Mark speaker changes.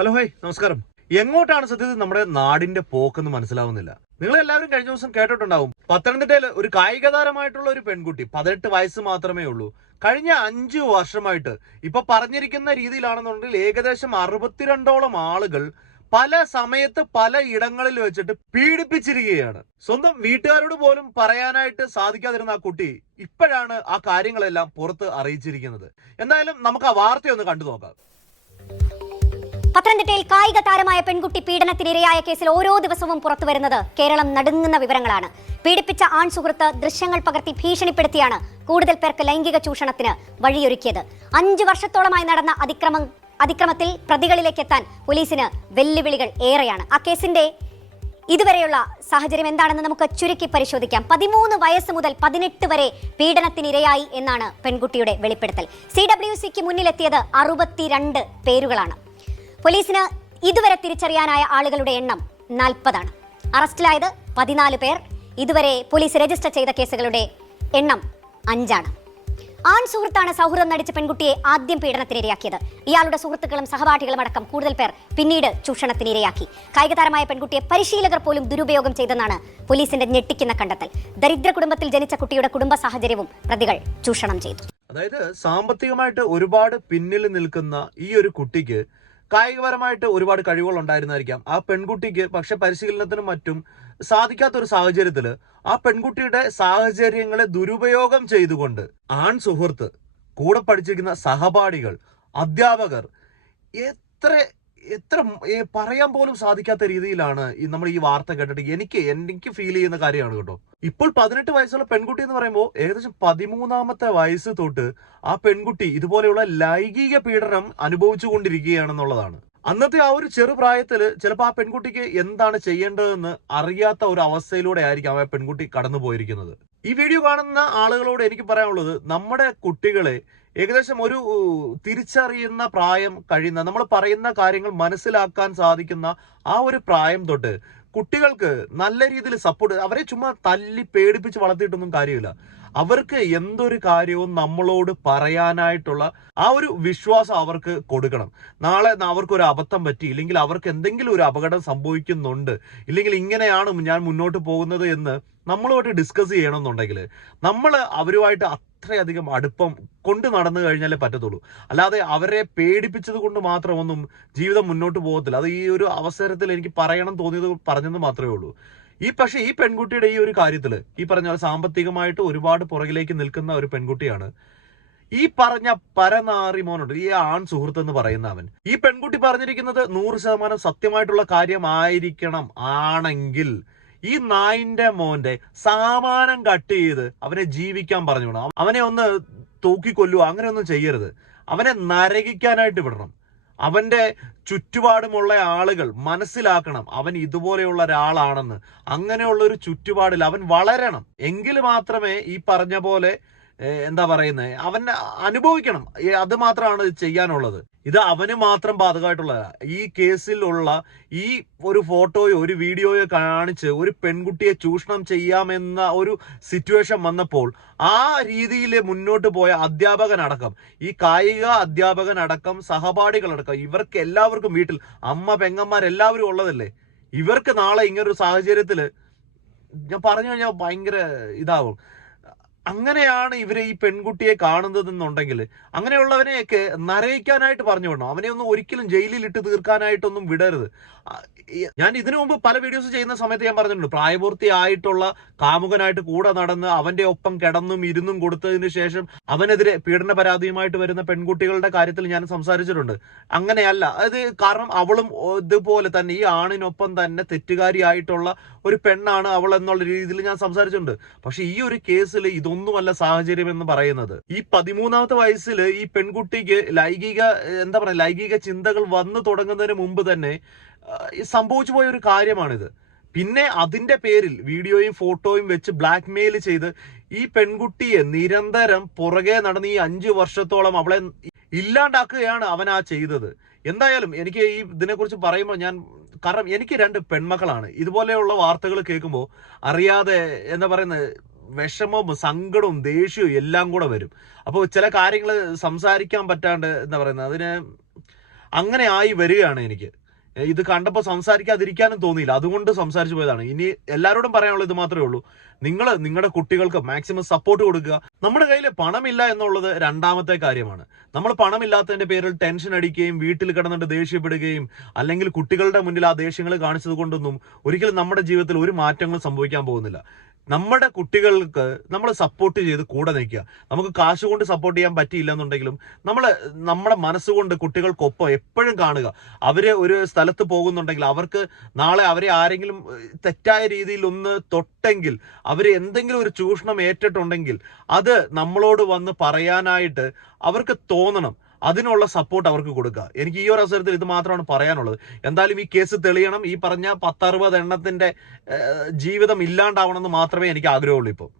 Speaker 1: Hello hi നമസ്കാരം. എങ്ങോട്ടാണ് സത്യത്തിൽ നമ്മുടെ നാടിന്റെ പോക്കെന്ന് മനസ്സിലാവുന്നില്ല. നിങ്ങൾ എല്ലാവരും കഴിഞ്ഞ ദിവസം കേട്ടിട്ടുണ്ടാവും പത്തനംതിട്ടയിൽ ഒരു കായിക താരമായിട്ടുള്ള ഒരു പെൺകുട്ടി പതിനെട്ട് വയസ്സ് മാത്രമേ ഉള്ളൂ. കഴിഞ്ഞ അഞ്ചു വർഷമായിട്ട് ഇപ്പൊ പറഞ്ഞിരിക്കുന്ന രീതിയിലാണെന്നുണ്ടെങ്കിൽ ഏകദേശം അറുപത്തിരണ്ടോളം ആളുകൾ പല സമയത്ത് പല ഇടങ്ങളിൽ വെച്ചിട്ട് പീഡിപ്പിച്ചിരിക്കുകയാണ്. സ്വന്തം വീട്ടുകാരോട് പോലും പറയാനായിട്ട് സാധിക്കാതിരുന്ന ആ കുട്ടി ഇപ്പോഴാണ് ആ കാര്യങ്ങളെല്ലാം പുറത്ത് അറിയിച്ചിരിക്കുന്നത്. എന്തായാലും നമുക്ക് ആ വാർത്തയൊന്ന് കണ്ടു നോക്കാം.
Speaker 2: പത്തനംതിട്ടയിൽ കായിക താരമായ പെൺകുട്ടി പീഡനത്തിനിരയായ കേസിൽ ഓരോ ദിവസവും പുറത്തു വരുന്നത് കേരളം നടുങ്ങുന്ന വിവരങ്ങളാണ്. പീഡിപ്പിച്ച ആൺ സുഹൃത്ത് ദൃശ്യങ്ങൾ പകർത്തി ഭീഷണിപ്പെടുത്തിയാണ് കൂടുതൽ പേർക്ക് ലൈംഗിക ചൂഷണത്തിന് വഴിയൊരുക്കിയത്. അഞ്ചു വർഷത്തോളമായി നടന്ന അതിക്രമം അതിക്രമത്തിൽ പ്രതികളിലേക്ക് എത്താൻ പോലീസിന് വെല്ലുവിളികൾ ഏറെയാണ്. ആ കേസിന്റെ ഇതുവരെയുള്ള സാഹചര്യം എന്താണെന്ന് നമുക്ക് ചുരുക്കി പരിശോധിക്കാം. പതിമൂന്ന് വയസ്സ് മുതൽ പതിനെട്ട് വരെ പീഡനത്തിനിരയായി എന്നാണ് പെൺകുട്ടിയുടെ വെളിപ്പെടുത്തൽ. സി ഡബ്ല്യു സിക്ക് മുന്നിലെത്തിയത് അറുപത്തിരണ്ട് പേരുകളാണ്. പോലീസിന് ഇതുവരെ തിരിച്ചറിയാനായ ആളുകളുടെ എണ്ണം നാൽപ്പതാണ്. അറസ്റ്റിലായത് പതിനാല് പേർ. ഇതുവരെ പോലീസ് രജിസ്റ്റർ ചെയ്ത കേസുകളുടെ എണ്ണം അഞ്ചാണ്. ആൺ സുഹൃത്താണ് സൗഹൃദം നടിച്ച പെൺകുട്ടിയെ ആദ്യം പീഡനത്തിനിരയാക്കിയത്. ഇയാളുടെ സുഹൃത്തുക്കളും സഹപാഠികളും അടക്കം കൂടുതൽ പേർ പിന്നീട് ചൂഷണത്തിനിരയാക്കി. കായിക താരമായ പെൺകുട്ടിയെ പരിശീലകർ പോലും ദുരുപയോഗം ചെയ്തെന്നാണ് പോലീസിന്റെ ഞെട്ടിക്കുന്ന കണ്ടെത്തൽ. ദരിദ്ര കുടുംബത്തിൽ ജനിച്ച കുട്ടിയുടെ കുടുംബ സാഹചര്യവും പ്രതികൾ ചൂഷണം ചെയ്തു.
Speaker 1: അതായത് സാമ്പത്തികമായിട്ട് ഒരുപാട് പിന്നിൽ നിൽക്കുന്ന ഈ ഒരു കുട്ടിക്ക് കായികപരമായിട്ട് ഒരുപാട് കഴിവുകൾ ഉണ്ടായിരുന്നായിരിക്കാം ആ പെൺകുട്ടിക്ക് പക്ഷെ പരിശീലനത്തിനും മറ്റും സാധിക്കാത്ത ഒരു സാഹചര്യത്തിൽ ആ പെൺകുട്ടിയുടെ സാഹചര്യങ്ങളെ ദുരുപയോഗം ചെയ്തുകൊണ്ട് ആൺ സുഹൃത്ത് കൂടെ പഠിച്ചിരിക്കുന്ന സഹപാഠികൾ അധ്യാപകർ എത്ര എത്ര പറയാൻ പോലും സാധിക്കാത്ത രീതിയിലാണ് നമ്മൾ ഈ വാർത്ത കേട്ടിട്ട് എനിക്ക് എനിക്ക് ഫീൽ ചെയ്യുന്ന കാര്യമാണ് കേട്ടോ. ഇപ്പോൾ പതിനെട്ട് വയസ്സുള്ള പെൺകുട്ടി എന്ന് പറയുമ്പോൾ ഏകദേശം പതിമൂന്നാമത്തെ വയസ്സ് തൊട്ട് ആ പെൺകുട്ടി ഇതുപോലെയുള്ള ലൈംഗിക പീഡനം അനുഭവിച്ചുകൊണ്ടിരിക്കുകയാണെന്നുള്ളതാണ് അന്നത്തെ ആ ഒരു ചെറുപ്രായത്തിൽ ചിലപ്പോൾ ആ പെൺകുട്ടിക്ക് എന്താണ് ചെയ്യേണ്ടതെന്ന് അറിയാത്ത ഒരു അവസ്ഥയിലൂടെ ആയിരിക്കും ആ പെൺകുട്ടി കടന്നു പോയിരിക്കുന്നത് ഈ വീഡിയോ കാണുന്ന ആളുകളോട് എനിക്ക് പറയാനുള്ളത് നമ്മുടെ കുട്ടികളെ ഏകദേശം ഒരു തിരിച്ചറിയുന്ന പ്രായം കഴിയുന്ന നമ്മൾ പറയുന്ന കാര്യങ്ങൾ മനസ്സിലാക്കാൻ സാധിക്കുന്ന ആ ഒരു പ്രായം തൊട്ട് കുട്ടികൾക്ക് നല്ല രീതിയിൽ സപ്പോർട്ട് അവരെ ചുമ്മാ തല്ലി പേടിപ്പിച്ച് വളർത്തിയിട്ടൊന്നും കാര്യമില്ല. അവർക്ക് എന്തൊരു കാര്യവും നമ്മളോട് പറയാനായിട്ടുള്ള ആ ഒരു വിശ്വാസം അവർക്ക് കൊടുക്കണം. നാളെ അവർക്ക് ഒരു അബദ്ധം പറ്റി ഇല്ലെങ്കിൽ അവർക്ക് എന്തെങ്കിലും ഒരു അപകടം സംഭവിക്കുന്നുണ്ട് ഇല്ലെങ്കിൽ ഇങ്ങനെയാണ് ഞാൻ മുന്നോട്ട് പോകുന്നത് എന്ന് നമ്മളുമായിട്ട് ഡിസ്കസ് ചെയ്യണമെന്നുണ്ടെങ്കിൽ നമ്മൾ അവരുമായിട്ട് അത്രയധികം അടുപ്പം കൊണ്ട് നടന്നു കഴിഞ്ഞാലേ പറ്റത്തുള്ളൂ. അല്ലാതെ അവരെ പേടിപ്പിച്ചത് കൊണ്ട് മാത്രമൊന്നും ജീവിതം മുന്നോട്ട് പോകത്തില്ല. അത് ഈ ഒരു അവസരത്തിൽ എനിക്ക് പറയണം തോന്നിയത് പറഞ്ഞെന്ന് മാത്രമേ ഉള്ളൂ. ഈ പക്ഷേ ഈ പെൺകുട്ടിയുടെ ഈ ഒരു കാര്യത്തിൽ ഈ പറഞ്ഞ സാമ്പത്തികമായിട്ട് ഒരുപാട് പുറകിലേക്ക് നിൽക്കുന്ന ഒരു പെൺകുട്ടിയാണ്. ഈ പറഞ്ഞ പരനാറി മോനുണ്ട് ഈ ആൺ സുഹൃത്ത് എന്ന് പറയുന്ന അവൻ. ഈ പെൺകുട്ടി പറഞ്ഞിരിക്കുന്നത് നൂറ് ശതമാനം സത്യമായിട്ടുള്ള കാര്യമായിരിക്കണം ആണെങ്കിൽ ഈ നായിന്റെ മോന്റെ സാമാനം കട്ട് ചെയ്ത് അവനെ ജീവിക്കാൻ പറഞ്ഞു വിടണം അവനെ ഒന്ന് തൂക്കിക്കൊല്ലുക അങ്ങനെയൊന്നും ചെയ്യരുത്. അവനെ നരകിക്കാനായിട്ട് വിടണം. അവന്റെ ചുറ്റുപാടുമുള്ള ആളുകൾ മനസ്സിലാക്കണം അവൻ ഇതുപോലെയുള്ള ഒരാളാണെന്ന്. അങ്ങനെയുള്ള ഒരു ചുറ്റുപാടിൽ അവൻ വളരണം. എങ്കിൽ മാത്രമേ ഈ പറഞ്ഞ പോലെ എന്താ പറയുന്നത് അവൻ അനുഭവിക്കണം. അത് മാത്രമാണ് ചെയ്യാനുള്ളത്. ഇത് അവന് മാത്രം ബാധകമായിട്ടുള്ളതല്ല. ഈ കേസിലുള്ള ഈ ഒരു ഫോട്ടോയോ ഒരു വീഡിയോയോ കാണിച്ച് ഒരു പെൺകുട്ടിയെ ചൂഷണം ചെയ്യാമെന്ന ഒരു സിറ്റുവേഷൻ വന്നപ്പോൾ ആ രീതിയിൽ മുന്നോട്ട് പോയ അധ്യാപകനടക്കം ഈ കായിക അധ്യാപകനടക്കം സഹപാഠികളടക്കം ഇവർക്ക് എല്ലാവർക്കും വീട്ടിൽ അമ്മ പെങ്ങന്മാരെല്ലാവരും ഉള്ളതല്ലേ? ഇവർക്ക് നാളെ ഇങ്ങനൊരു സാഹചര്യത്തിൽ ഞാൻ പറഞ്ഞു കഴിഞ്ഞാൽ ഭയങ്കര ഇതാവും. അങ്ങനെയാണ് ഇവരെ ഈ പെൺകുട്ടിയെ കാണുന്നതെന്നുണ്ടെങ്കിൽ അങ്ങനെയുള്ളവനെയൊക്കെ നരയിക്കാനായിട്ട് പറഞ്ഞു വിടണം. അവനെ ഒന്നും ഒരിക്കലും ജയിലിൽ ഇട്ട് തീർക്കാനായിട്ടൊന്നും വിടരുത്. ഞാൻ ഇതിനു മുമ്പ് പല വീഡിയോസ് ചെയ്യുന്ന സമയത്ത് ഞാൻ പറഞ്ഞിട്ടുണ്ട് പ്രായപൂർത്തിയായിട്ടുള്ള കാമുകനായിട്ട് കൂടെ നടന്ന് അവന്റെ ഒപ്പം കിടന്നും ഇരുന്നും കൊടുത്തതിന് ശേഷം അവനെതിരെ പീഡന പരാതിയുമായിട്ട് വരുന്ന പെൺകുട്ടികളുടെ കാര്യത്തിൽ ഞാൻ സംസാരിച്ചിട്ടുണ്ട്. അങ്ങനെയല്ല അത് കാരണം അവളും ഇതുപോലെ തന്നെ ഈ ആണിനൊപ്പം തന്നെ തെറ്റുകാരിയായിട്ടുള്ള ഒരു പെണ്ണാണ് അവൾ എന്നുള്ള രീതിയിൽ ഞാൻ സംസാരിച്ചിട്ടുണ്ട്. പക്ഷെ ഈ ഒരു കേസിൽ ഇതൊന്നുമല്ല സാഹചര്യം എന്ന് പറയുന്നത്. ഈ പതിമൂന്നാമത്തെ വയസ്സിൽ ഈ പെൺകുട്ടിക്ക് ലൈംഗിക എന്താ പറയുക ലൈംഗിക ചിന്തകൾ വന്നു തുടങ്ങുന്നതിന് മുമ്പ് തന്നെ സംഭവിച്ചു പോയ ഒരു കാര്യമാണിത്. പിന്നെ അതിന്റെ പേരിൽ വീഡിയോയും ഫോട്ടോയും വെച്ച് ബ്ലാക്ക് മെയിൽ ചെയ്ത് ഈ പെൺകുട്ടിയെ നിരന്തരം പുറകെ നടന്ന് ഈ അഞ്ചു വർഷത്തോളം അവളെ ഇല്ലാണ്ടാക്കുകയാണ് അവൻ ആ ചെയ്തത്. എന്തായാലും എനിക്ക് ഈ ഇതിനെക്കുറിച്ച് പറയുമ്പോൾ ഞാൻ കാരണം എനിക്ക് രണ്ട് പെൺമക്കളാണ്. ഇതുപോലെയുള്ള വാർത്തകൾ കേൾക്കുമ്പോൾ അറിയാതെ എന്താ പറയുന്നത് വിഷമവും സങ്കടവും ദേഷ്യവും എല്ലാം കൂടെ വരും. അപ്പോൾ ചില കാര്യങ്ങൾ സംസാരിക്കാൻ പറ്റാണ്ട് എന്താ പറയുന്നത് അതിന് അങ്ങനെ ആയി വരികയാണ് എനിക്ക്. ഇത് കണ്ടപ്പോൾ സംസാരിക്കാതിരിക്കാനും തോന്നിയില്ല. അതുകൊണ്ട് സംസാരിച്ചു പോയതാണ്. ഇനി എല്ലാവരോടും പറയാനുള്ളത് ഇത് മാത്രമേ ഉള്ളൂ. നിങ്ങൾ നിങ്ങളുടെ കുട്ടികൾക്ക് മാക്സിമം സപ്പോർട്ട് കൊടുക്കുക. നമ്മുടെ കയ്യിൽ പണമില്ല എന്നുള്ളത് രണ്ടാമത്തെ കാര്യമാണ്. നമ്മൾ പണമില്ലാത്തതിന്റെ പേരിൽ ടെൻഷൻ അടിക്കുകയും വീട്ടിൽ കിടന്നിട്ട് ദേഷ്യപ്പെടുകയും അല്ലെങ്കിൽ കുട്ടികളുടെ മുന്നിൽ ആ ദേഷ്യങ്ങൾ കാണിച്ചത് കൊണ്ടൊന്നും ഒരിക്കലും നമ്മുടെ ജീവിതത്തിൽ ഒരു മാറ്റങ്ങളും സംഭവിക്കാൻ പോകുന്നില്ല. നമ്മുടെ കുട്ടികൾക്ക് നമ്മൾ സപ്പോർട്ട് ചെയ്ത് കൂടെ നിൽക്കുക. നമുക്ക് കാശ് കൊണ്ട് സപ്പോർട്ട് ചെയ്യാൻ പറ്റിയില്ല എന്നുണ്ടെങ്കിലും നമ്മൾ നമ്മുടെ മനസ്സുകൊണ്ട് കുട്ടികൾക്കൊപ്പം എപ്പോഴും കാണുക. അവർ ഒരു സ്ഥലത്ത് പോകുന്നുണ്ടെങ്കിൽ അവർക്ക് നാളെ അവരെ ആരെങ്കിലും തെറ്റായ രീതിയിൽ ഒന്ന് തൊട്ടെങ്കിൽ അവർ എന്തെങ്കിലും ഒരു ചൂഷണം ഏറ്റിട്ടുണ്ടെങ്കിൽ അത് നമ്മളോട് വന്ന് പറയാനായിട്ട് അവർക്ക് തോന്നണം. അതിനുള്ള സപ്പോർട്ട് അവർക്ക് കൊടുക്കുക. എനിക്ക് ഈ ഒരു അവസരത്തിൽ ഇത് മാത്രമാണ് പറയാനുള്ളത്. എന്തായാലും ഈ കേസ് തെളിയണം. ഈ പറഞ്ഞ പത്തറുപത് എണ്ണത്തിന്റെ ഏഹ്, ജീവിതം ഇല്ലാണ്ടാവണമെന്ന് മാത്രമേ എനിക്ക് ആഗ്രഹമുള്ളൂ ഇപ്പോൾ.